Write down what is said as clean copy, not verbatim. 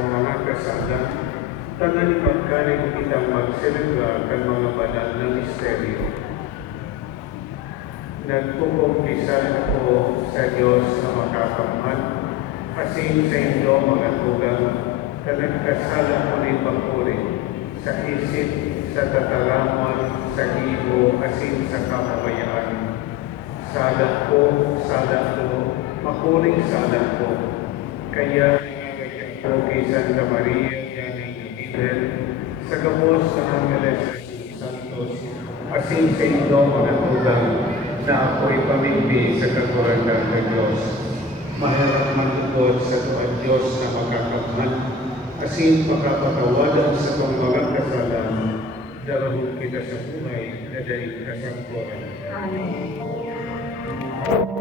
mga kasalan, tanan pagkanin kitang magsilga kan mga banal na misteryo. Nagkukumpisan ako sa Diyos na makakamhan, asin sa inyo mga tugang, na nagkasala ko ni Bakuri, sa isip, sa tatalaman, sa ibo, asin sa kamamayaan. Salat ko, makuling salat ko. Kaya nangagayang ko kay Santa Maria, Yanay Ibel, sa gabos ng Angeles Santos, asin sa inyo mga tugang, na ako'y pamimpi sa kaguragan ng Diyos. Mahirap magtugod sa tuwang Diyos na makakamhan, asin pakapatawadan sa mga kasalan, darahon kita sa buhay na dahil kasangkuran. Amen.